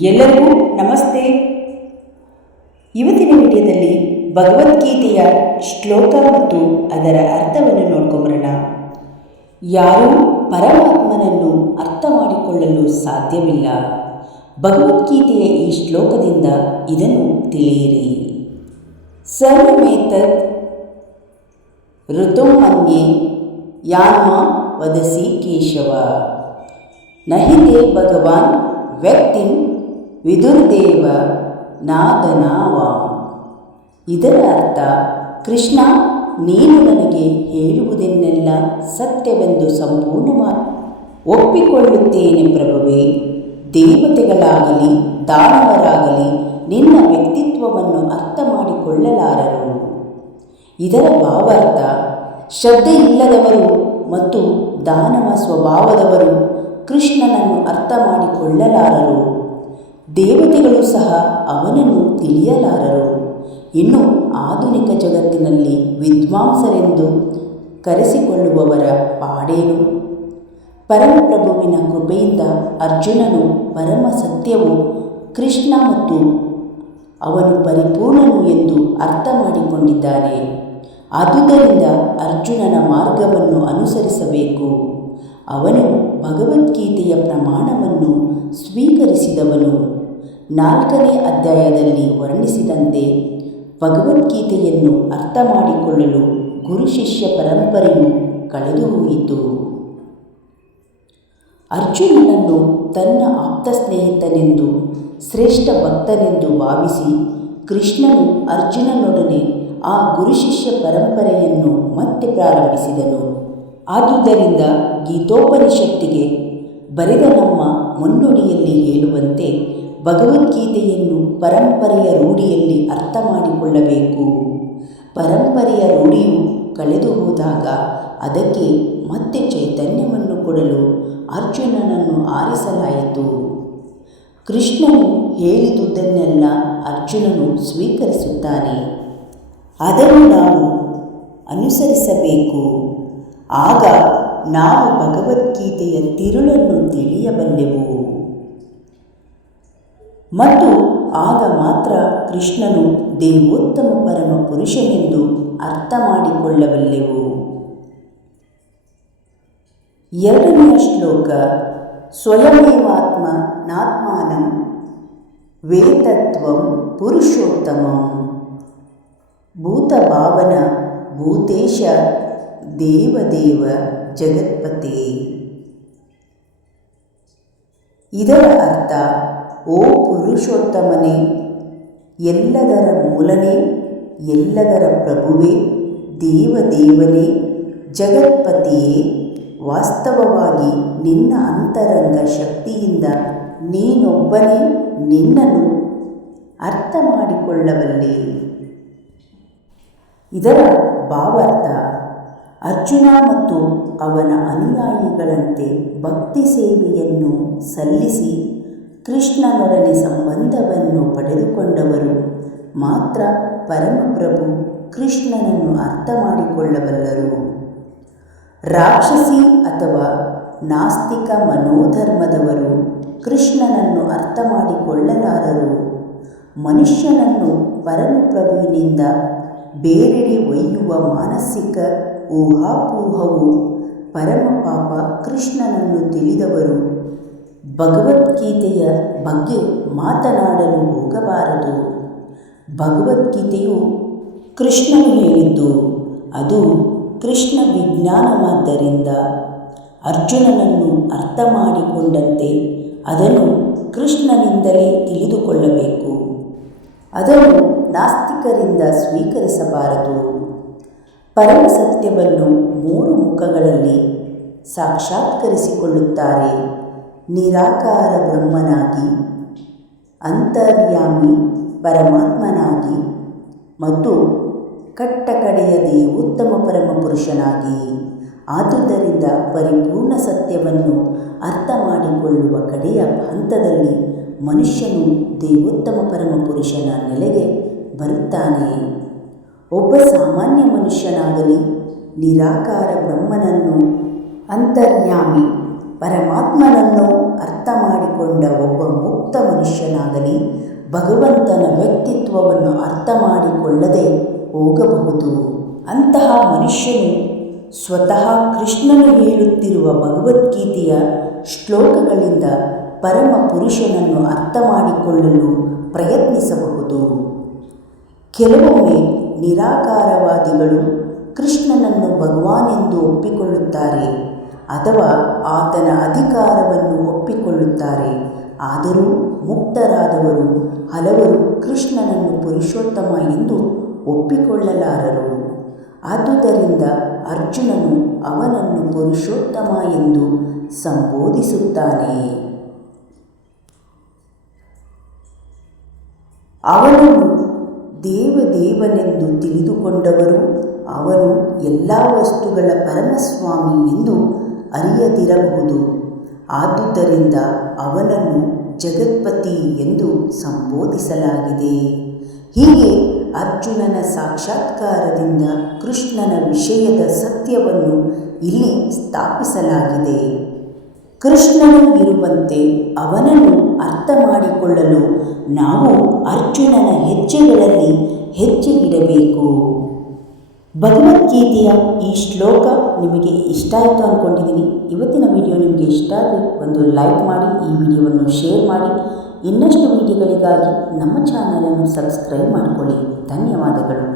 ಎಲ್ಲರಿಗೂ ನಮಸ್ತೆ. ಇವತ್ತಿನ ವಿಡಿಯೋದಲ್ಲಿ ಭಗವದ್ಗೀತೆಯ ಶ್ಲೋಕ ಮತ್ತು ಅದರ ಅರ್ಥವನ್ನು ನೋಡ್ಕೊಂಬರೋಣ. ಯಾರೂ ಪರಮಾತ್ಮನನ್ನು ಅರ್ಥ ಮಾಡಿಕೊಳ್ಳಲು ಸಾಧ್ಯವಿಲ್ಲ. ಭಗವದ್ಗೀತೆಯ ಈ ಶ್ಲೋಕದಿಂದ ಇದನ್ನು ತಿಳಿಯಿರಿ. ಸರ್ವಮೇತತ್ ಋತುಮನ್ಯೆ ಯಾಮಾ ವದಸಿ ಕೇಶವ. ನಹಿತೆ ಭಗವಾನ್ ವ್ಯಕ್ತಿಂ ವಿದುರ್ದೇವ ನಾದನಾವ. ಇದರ ಅರ್ಥ, ಕೃಷ್ಣ ನೀನು ನನಗೆ ಹೇಳುವುದನ್ನೆಲ್ಲ ಸತ್ಯವೆಂದು ಸಂಪೂರ್ಣವಾಗಿ ಒಪ್ಪಿಕೊಳ್ಳುತ್ತೇನೆ ಪ್ರಭುವೇ. ದೇವತೆಗಳಾಗಲಿ, ದಾನವರಾಗಲಿ, ನಿನ್ನ ವ್ಯಕ್ತಿತ್ವವನ್ನು ಅರ್ಥ ಮಾಡಿಕೊಳ್ಳಲಾರರು ಇದರ ಭಾವಾರ್ಥ ಶ್ರದ್ಧೆ ಇಲ್ಲದವರು ಮತ್ತು ದಾನವ ಸ್ವಭಾವದವರು ಕೃಷ್ಣನನ್ನು ಅರ್ಥ ಮಾಡಿಕೊಳ್ಳಲಾರರು ದೇವತೆಗಳು ಸಹ ಅವನನ್ನು ತಿಳಿಯಲಾರರು. ಇನ್ನು ಆಧುನಿಕ ಜಗತ್ತಿನಲ್ಲಿ ವಿದ್ವಾಂಸರೆಂದು ಕರೆಸಿಕೊಳ್ಳುವವರ ಪಾಡೇನು? ಪರಮಪ್ರಭುವಿನ ಕೃಪೆಯಿಂದ ಅರ್ಜುನನು ಪರಮ ಸತ್ಯವು ಕೃಷ್ಣ ಮತ್ತು ಅವನು ಪರಿಪೂರ್ಣನು ಎಂದು ಅರ್ಥ ಮಾಡಿಕೊಂಡಿದ್ದಾನೆ. ಆದುದರಿಂದ ಅರ್ಜುನನ ಮಾರ್ಗವನ್ನು ಅನುಸರಿಸಬೇಕು. ಅವನು ಭಗವದ್ಗೀತೆಯ ಪ್ರಮಾಣವನ್ನು ಸ್ವೀಕರಿಸಿದವನು. ನಾಲ್ಕನೇ ಅಧ್ಯಾಯದಲ್ಲಿ ವರ್ಣಿಸಿದಂತೆ ಭಗವದ್ಗೀತೆಯನ್ನು ಅರ್ಥ ಮಾಡಿಕೊಳ್ಳಲು ಗುರು ಶಿಷ್ಯ ಪರಂಪರೆಯು ಕಳೆದು ಹೋಯಿತು. ಅರ್ಜುನನನ್ನು ತನ್ನ ಆಪ್ತ ಸ್ನೇಹಿತನೆಂದು, ಶ್ರೇಷ್ಠ ಭಕ್ತನೆಂದು ಭಾವಿಸಿ ಕೃಷ್ಣನು ಅರ್ಜುನನೊಡನೆ ಆ ಗುರು ಶಿಷ್ಯ ಪರಂಪರೆಯನ್ನು ಮತ್ತೆ ಪ್ರಾರಂಭಿಸಿದನು. ಆದುದರಿಂದ ಗೀತೋಪನಿಷತ್ತಿಗೆ ಬರೆದ ನಮ್ಮ ಮುನ್ನುಡಿಯಲ್ಲಿ ಹೇಳುವಂತೆ ಭಗವದ್ಗೀತೆಯನ್ನು ಪರಂಪರೆಯ ರೂಢಿಯಲ್ಲಿ ಅರ್ಥ ಮಾಡಿಕೊಳ್ಳಬೇಕು ಪರಂಪರೆಯ ರೂಢಿಯು ಕಳೆದು ಹೋದಾಗ ಅದಕ್ಕೆ ಮತ್ತೆ ಚೈತನ್ಯವನ್ನು ಕೊಡಲು ಅರ್ಜುನನನ್ನು ಆರಿಸಲಾಯಿತು. ಕೃಷ್ಣನು ಹೇಳಿದುದನ್ನೆಲ್ಲ ಅರ್ಜುನನು ಸ್ವೀಕರಿಸುತ್ತಾನೆ. ಅದನ್ನು ನಾವು ಅನುಸರಿಸಬೇಕು. ಆಗ ನಾವು ಭಗವದ್ಗೀತೆಯ ತಿರುಳನ್ನು ತಿಳಿಯಬಲ್ಲೆವು. ಮತ್ತು ಆಗ ಮಾತ್ರ ಕೃಷ್ಣನು ದೇವೋತ್ತಮ ಪರಮ ಪುರುಷನೆಂದು ಅರ್ಥ ಮಾಡಿಕೊಳ್ಳಬಲ್ಲೆವು. ಎರಡನೆಯ ಶ್ಲೋಕ, ಸ್ವಯಮೇವಾತ್ಮ ನಾತ್ಮಾನಂ ವೇತತ್ವಂ ಪುರುಷೋತ್ತಮಂ. ಭೂತಭಾವನ ಭೂತೇಶ ದೇವದೇವ ಜಗತ್ಪತಿ. ಇದರ ಅರ್ಥ ಓ ಪುರುಷೋತ್ತಮನೇ, ಎಲ್ಲದರ ಮೂಲನೇ, ಎಲ್ಲದರ ಪ್ರಭುವೇ, ದೇವದೇವನೇ, ಜಗತ್ಪತಿಯೇ, ವಾಸ್ತವವಾಗಿ ನಿನ್ನ ಅಂತರಂಗ ಶಕ್ತಿಯಿಂದ ನೀನೊಬ್ಬನೇ ನಿನ್ನನ್ನು ಅರ್ಥ ಮಾಡಿಕೊಳ್ಳಬಲ್ಲೆ ಇದರ ಭಾವಾರ್ಥ, ಅರ್ಜುನ ಮತ್ತು ಅವನ ಅನುಯಾಯಿಗಳಂತೆ ಭಕ್ತಿ ಸೇವೆಯನ್ನು ಸಲ್ಲಿಸಿ ಕೃಷ್ಣನೊಡನೆ ಸಂಬಂಧವನ್ನು ಪಡೆದುಕೊಂಡವರು. ಮಾತ್ರ ಪರಮಪ್ರಭು ಕೃಷ್ಣನನ್ನು ಅರ್ಥ ಮಾಡಿಕೊಳ್ಳಬಲ್ಲರು. ರಾಕ್ಷಸಿ ಅಥವಾ ನಾಸ್ತಿಕ ಮನೋಧರ್ಮದವರು ಕೃಷ್ಣನನ್ನು ಅರ್ಥ ಮಾಡಿಕೊಳ್ಳಲಾರರು. ಮನುಷ್ಯನನ್ನು ಪರಮಪ್ರಭುವಿನಿಂದ ಬೇರೆಡೆ ಒಯ್ಯುವ ಮಾನಸಿಕ ಊಹಾಪೂಹವು ಪರಮಪಾಪ ಕೃಷ್ಣನನ್ನು ತಿಳಿದವರು. ಭಗವದ್ಗೀತೆಯ ಬಗ್ಗೆ ಮಾತನಾಡಲು ಹೋಗಬಾರದು. ಭಗವದ್ಗೀತೆಯು ಕೃಷ್ಣನು ಹೇಳಿದ್ದು, ಅದು ಕೃಷ್ಣ ವಿಜ್ಞಾನವಾದ್ದರಿಂದ ಅರ್ಜುನನನ್ನು ಅರ್ಥ ಮಾಡಿಕೊಂಡಂತೆ ಅದನ್ನು ಕೃಷ್ಣನಿಂದಲೇ ತಿಳಿದುಕೊಳ್ಳಬೇಕು. ಅದನ್ನು ನಾಸ್ತಿಕರಿಂದ ಸ್ವೀಕರಿಸಬಾರದು. ಪರಮ ಸತ್ಯವನ್ನು ಮೂರು ಮುಖಗಳಲ್ಲಿ ಸಾಕ್ಷಾತ್ಕರಿಸಿಕೊಳ್ಳುತ್ತಾರೆ. ನಿರಾಕಾರ ಬ್ರಹ್ಮನಾಗಿ, ಅಂತರ್ಯಾಮಿ ಪರಮಾತ್ಮನಾಗಿ ಮತ್ತು ಕಟ್ಟಕಡೆಯ ದೇವೋತ್ತಮ ಪರಮ ಪುರುಷನಾಗಿ ಆದುದರಿಂದ ಪರಿಪೂರ್ಣ ಸತ್ಯವನ್ನು ಅರ್ಥ ಮಾಡಿಕೊಳ್ಳುವ ಕಡೆಯ ಹಂತದಲ್ಲಿ ಮನುಷ್ಯನು ದೇವೋತ್ತಮ ಪರಮ ಪುರುಷನ ನೆಲೆಗೆ ಬರುತ್ತಾನೆ. ಒಬ್ಬ ಸಾಮಾನ್ಯ ಮನುಷ್ಯನಾಗಲಿ, ನಿರಾಕಾರ ಬ್ರಹ್ಮನನ್ನು ಅಂತರ್ಯಾಮಿ ಪರಮಾತ್ಮನನ್ನು ಅರ್ಥ ಮಾಡಿಕೊಂಡ ಒಬ್ಬ ಮುಕ್ತ ಮನುಷ್ಯನಾಗಲಿ, ಭಗವಂತನ ವ್ಯಕ್ತಿತ್ವವನ್ನು ಅರ್ಥ ಮಾಡಿಕೊಳ್ಳದೆ ಹೋಗಬಹುದು. ಅಂತಹ ಮನುಷ್ಯನು ಸ್ವತಃ ಕೃಷ್ಣನು ಹೇಳುತ್ತಿರುವ ಭಗವದ್ಗೀತೆಯ ಶ್ಲೋಕಗಳಿಂದ ಪರಮ ಪುರುಷನನ್ನು ಅರ್ಥ ಮಾಡಿಕೊಳ್ಳಲು ಪ್ರಯತ್ನಿಸಬಹುದು. ಕೆಲವೊಮ್ಮೆ ನಿರಾಕಾರವಾದಿಗಳು ಕೃಷ್ಣನನ್ನು ಭಗವಾನೆಂದು ಒಪ್ಪಿಕೊಳ್ಳುತ್ತಾರೆ. ಅಥವಾ ಆತನ ಅಧಿಕಾರವನ್ನು ಒಪ್ಪಿಕೊಳ್ಳುತ್ತಾರೆ. ಆದರೂ ಮುಕ್ತರಾದವರು ಹಲವರು ಕೃಷ್ಣನನ್ನು ಪುರುಷೋತ್ತಮ ಎಂದು ಒಪ್ಪಿಕೊಳ್ಳಲಾರರು. ಆದುದರಿಂದ ಅರ್ಜುನನು ಅವನನ್ನು ಪುರುಷೋತ್ತಮ ಎಂದು ಸಂಬೋಧಿಸುತ್ತಾನೆ. ಅವನನ್ನು ದೇವದೇವನೆಂದು ತಿಳಿದುಕೊಂಡವರು ಅವನು ಎಲ್ಲ ವಸ್ತುಗಳ ಪರಮಸ್ವಾಮಿ ಎಂದು ಅರಿಯದಿರಬಹುದು. ಆದುದರಿಂದ ಅವನನ್ನು ಜಗತ್ಪತಿ ಎಂದು ಸಂಬೋಧಿಸಲಾಗಿದೆ. ಹೀಗೆ ಅರ್ಜುನನ ಸಾಕ್ಷಾತ್ಕಾರದಿಂದ ಕೃಷ್ಣನ ವಿಷಯದ ಸತ್ಯವನ್ನು ಇಲ್ಲಿ ಸ್ಥಾಪಿಸಲಾಗಿದೆ. ಕೃಷ್ಣನು ಇರುವಂತೆ ಅವನನ್ನು ಅರ್ಥ ಮಾಡಿಕೊಳ್ಳಲು ನಾವು ಅರ್ಜುನನ ಹೆಜ್ಜೆಗಳಲ್ಲಿ ಹೆಜ್ಜೆ ಇಡಬೇಕು ಭಗವದ್ಗೀತೆಯ ಈ ಶ್ಲೋಕ ನಿಮಗೆ ಇಷ್ಟ ಆಯಿತು ಅಂದ್ಕೊಂಡಿದ್ದೀನಿ ಇವತ್ತಿನ ವಿಡಿಯೋ ನಿಮಗೆ ಇಷ್ಟ ಆದರೆ ಒಂದು ಲೈಕ್ ಮಾಡಿ, ಈ ವಿಡಿಯೋವನ್ನು ಶೇರ್ ಮಾಡಿ. ಇನ್ನಷ್ಟು ವಿಡಿಯೋಗಳಿಗಾಗಿ ನಮ್ಮ ಚಾನಲನ್ನು ಸಬ್ಸ್ಕ್ರೈಬ್ ಮಾಡಿಕೊಳ್ಳಿ. ಧನ್ಯವಾದಗಳು.